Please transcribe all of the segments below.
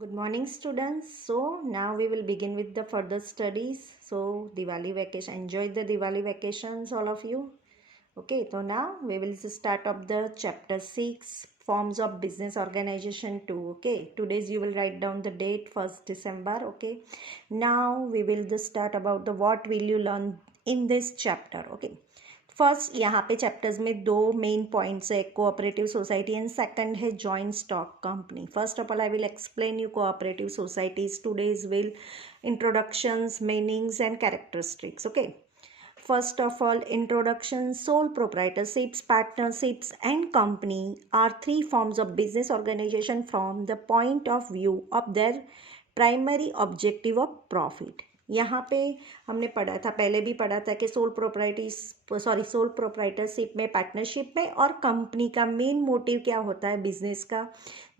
Good morning, students. So now we will begin with the further studies. So Diwali vacation, enjoy the Diwali vacations, all of you. Okay, so now we will start up the chapter 6, forms of business organization 2. Okay, today's you will write down the date 1st December. Okay, now we will just start about the what will you learn in this chapter. Okay, first यहाँ पे chapters में दो main points है, cooperative society and second है joint stock company. First of all I will explain you cooperative societies. Today's will introductions, meanings and characteristics. Okay, first of all, introduction. Sole proprietorships, partnerships and company are three forms of business organization from the point of view of their primary objective of profit. यहाँ पे हमने पढ़ा था, पहले भी पढ़ा था कि सोल प्रोप्राइटरशिप में, पार्टनरशिप में और कंपनी का मेन मोटिव क्या होता है. बिजनेस का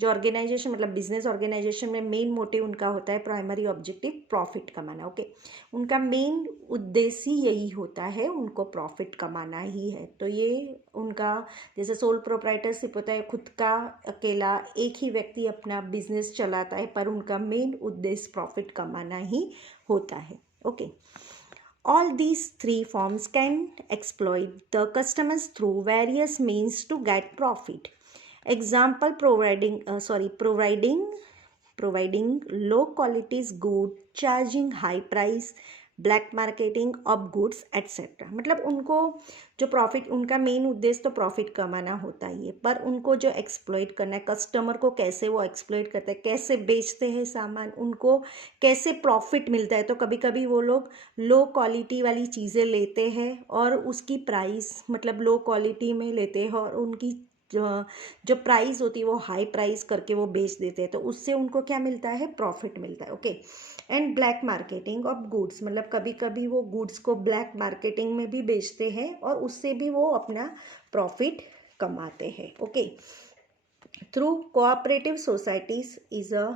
जो ऑर्गेनाइजेशन मतलब बिजनेस ऑर्गेनाइजेशन में मेन मोटिव उनका होता है प्राइमरी ऑब्जेक्टिव प्रॉफिट कमाना. ओके, उनका मेन उद्देश्य यही होता है, उनको प्रॉफिट कमाना ही है. तो ये उनका जैसे सोल प्रोप्राइटरशिप होता है, खुद का अकेला एक ही व्यक्ति अपना बिजनेस चलाता है, पर उनका मेन उद्देश्य प्रॉफिट कमाना ही होता है. Okay, all these three forms can exploit the customers through various means to get profit. Example, providing low quality good, charging high price, black marketing of goods etcetera. मतलब उनको जो प्रॉफिट, उनका main उद्देश्य तो profit कमाना होता ही है, पर उनको जो एक्सप्लॉइट करना है, कस्टमर को कैसे वो एक्सप्लॉइट करते हैं, कैसे बेचते हैं सामान, उनको कैसे प्रॉफिट मिलता है. तो कभी कभी वो लोग लो क्वालिटी वाली चीज़ें लेते हैं और उसकी प्राइस मतलब लो क्वालिटी में लेते हैं और उनकी जो प्राइस होती है वो हाई प्राइस करके वो बेच देते हैं. तो उससे उनको क्या मिलता है, प्रॉफिट मिलता है. Okay, and black marketing of goods, मतलब कभी कभी वो गुड्स को ब्लैक मार्केटिंग में भी बेचते हैं और उससे भी वो अपना प्रॉफिट कमाते हैं. Okay, through cooperative societies is a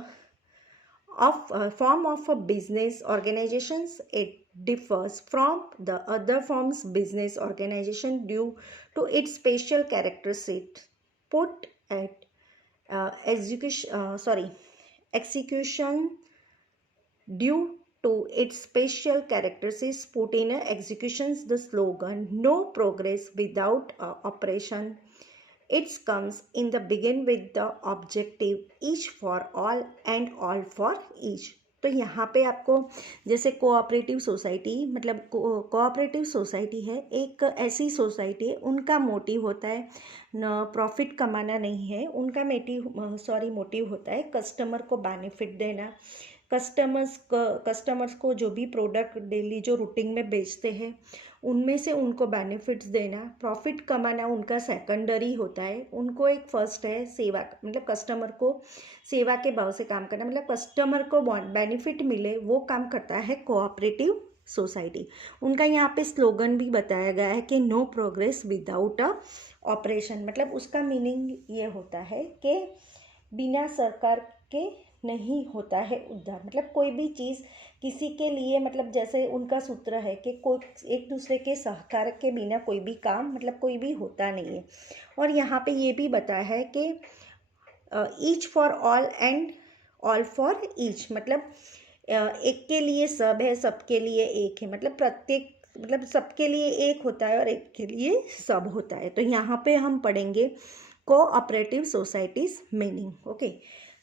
form of a business organizations. It differs from the other forms business organization due to its special characteristics put at execution due to its special characteristics put in executions. The slogan no progress without operation, it comes in the begin with the objective each for all and all for each. तो यहाँ पे आपको जैसे cooperative society मतलब cooperative society है, एक ऐसी society है, उनका मोटिव होता है न प्रॉफिट कमाना नहीं है, उनका मोटिव होता है कस्टमर को बेनिफिट देना. कस्टमर्स को जो भी प्रोडक्ट डेली जो रूटीन में बेचते हैं उनमें से उनको बेनिफिट्स देना. प्रॉफिट कमाना उनका सेकेंडरी होता है, उनको एक फर्स्ट है सेवा, मतलब कस्टमर को सेवा के भाव से काम करना, मतलब कस्टमर को बेनिफिट मिले वो काम करता है कोऑपरेटिव सोसाइटी. उनका यहाँ पे स्लोगन भी बताया गया है कि no progress without a operation. मतलब उसका मीनिंग ये होता है कि बिना सरकार के नहीं होता है उद्धार. मतलब कोई भी चीज़ किसी के लिए, मतलब जैसे उनका सूत्र है कि कोई एक दूसरे के सहकार के बिना कोई भी काम मतलब कोई भी होता नहीं है. और यहाँ पे ये भी बताया है कि each for all and all for each, मतलब एक के लिए सब है, सबके लिए एक है. मतलब प्रत्येक मतलब सबके लिए एक होता है और एक के लिए सब होता है. तो यहाँ पे हम पढ़ेंगे cooperative societies meaning. Okay,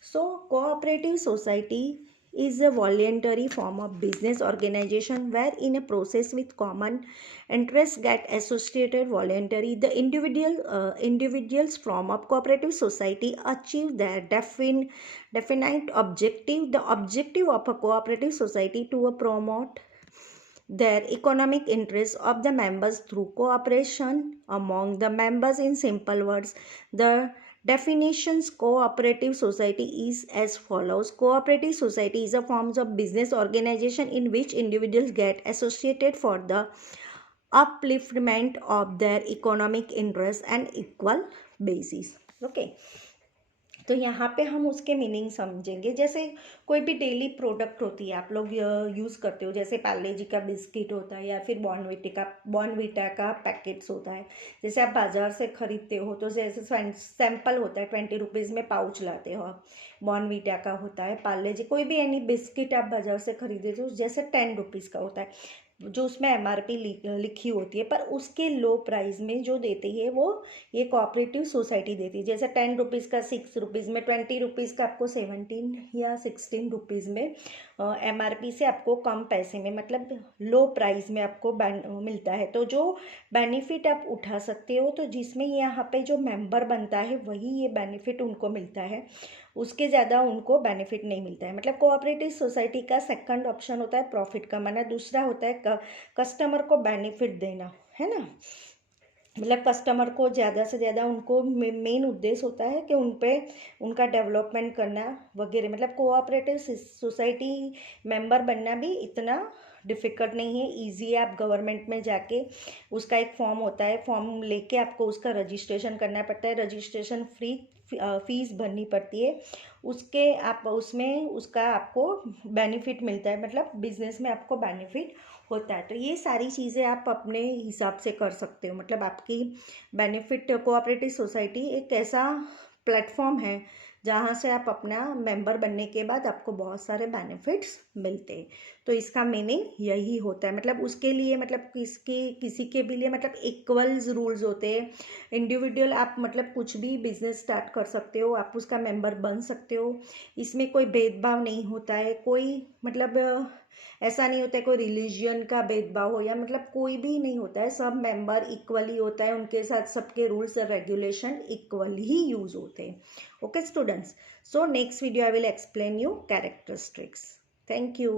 so cooperative society is a voluntary form of business organization where in a process with common interests get associated voluntary. The individuals form of cooperative society achieve their definite objective. The objective of a cooperative society to promote their economic interests of the members through cooperation among the members. In simple words, the definitions cooperative society is as follows. Cooperative society is a form of business organization in which individuals get associated for the upliftment of their economic interests and equal basis. Okay, तो यहाँ पे हम उसके meaning समझेंगे। जैसे कोई भी daily product होती है आप लोग यूज़ करते हो, जैसे पार्ले जी का बिस्किट होता है या फिर बॉर्नवीटा का पैकेट्स होता है। जैसे आप बाज़ार से ख़रीदते हो तो जैसे सैंपल होता है, 20 रुपीज़ में पाउच लाते हो आप, बॉर्नवीटा का होता है, पार्ले जी कोई भी एनी बिस्किट आप बाज़ार से खरीदते हो जैसे 10 रुपीज़ का होता है, जो उसमें MRP लिखी होती है, पर उसके लो प्राइस में जो देती है वो ये कोऑपरेटिव सोसाइटी देती है। जैसे 10 रुपीज़ का 6 रुपीज़ में, 20 रुपीज़ का आपको 17 या 16 रुपीज़ में MRP से आपको कम पैसे में, मतलब लो प्राइस में आपको मिलता है। तो जो बेनिफिट आप उठा सकते हो, तो जिसमें यहाँ पे जो मेंबर बनता है वही ये बेनिफिट उनको मिलता है, उसके ज़्यादा उनको बेनिफिट नहीं मिलता है। मतलब कोऑपरेटिव सोसाइटी का सेकंड ऑप्शन होता है प्रॉफिट कमाना, दूसरा होता है कस्टमर को बेनिफिट देना, है ना। मतलब कस्टमर को ज़्यादा से ज़्यादा उनको मेन उद्देश्य होता है कि उन पे उनका डेवलपमेंट करना वगैरह। मतलब कोऑपरेटिव सोसाइटी मेंबर बनना भी इतना डिफ़िकल्ट नहीं है, इजी है। आप गवर्नमेंट में जाके उसका एक फॉर्म होता है, फॉर्म लेके आपको उसका रजिस्ट्रेशन करना पड़ता है, रजिस्ट्रेशन फीस भरनी पड़ती है, उसके आप उसमें उसका आपको बेनिफिट मिलता है, मतलब बिजनेस में आपको बेनिफिट होता है। तो ये सारी चीज़ें आप अपने हिसाब से कर सकते हो। मतलब आपकी बेनिफिट कोऑपरेटिव सोसाइटी एक ऐसा प्लेटफॉर्म है जहाँ से आप अपना मेंबर बनने के बाद आपको बहुत सारे बेनिफिट्स मिलते हैं। तो इसका मीनिंग यही होता है। मतलब उसके लिए, मतलब किसी के भी लिए मतलब इक्वल्स रूल्स होते हैं। इंडिविजुअल आप मतलब कुछ भी बिजनेस स्टार्ट कर सकते हो, आप उसका मेंबर बन सकते हो। इसमें कोई भेदभाव नहीं होता है, कोई मतलब ऐसा नहीं होता है कोई रिलीजियन का भेदभाव हो, या मतलब कोई भी नहीं होता है, सब मेंबर इक्वली होता है, उनके साथ सबके रूल्स और रेगुलेशन इक्वल ही यूज होते हैं। Okay students, so next video I will explain you characteristics. Thank you.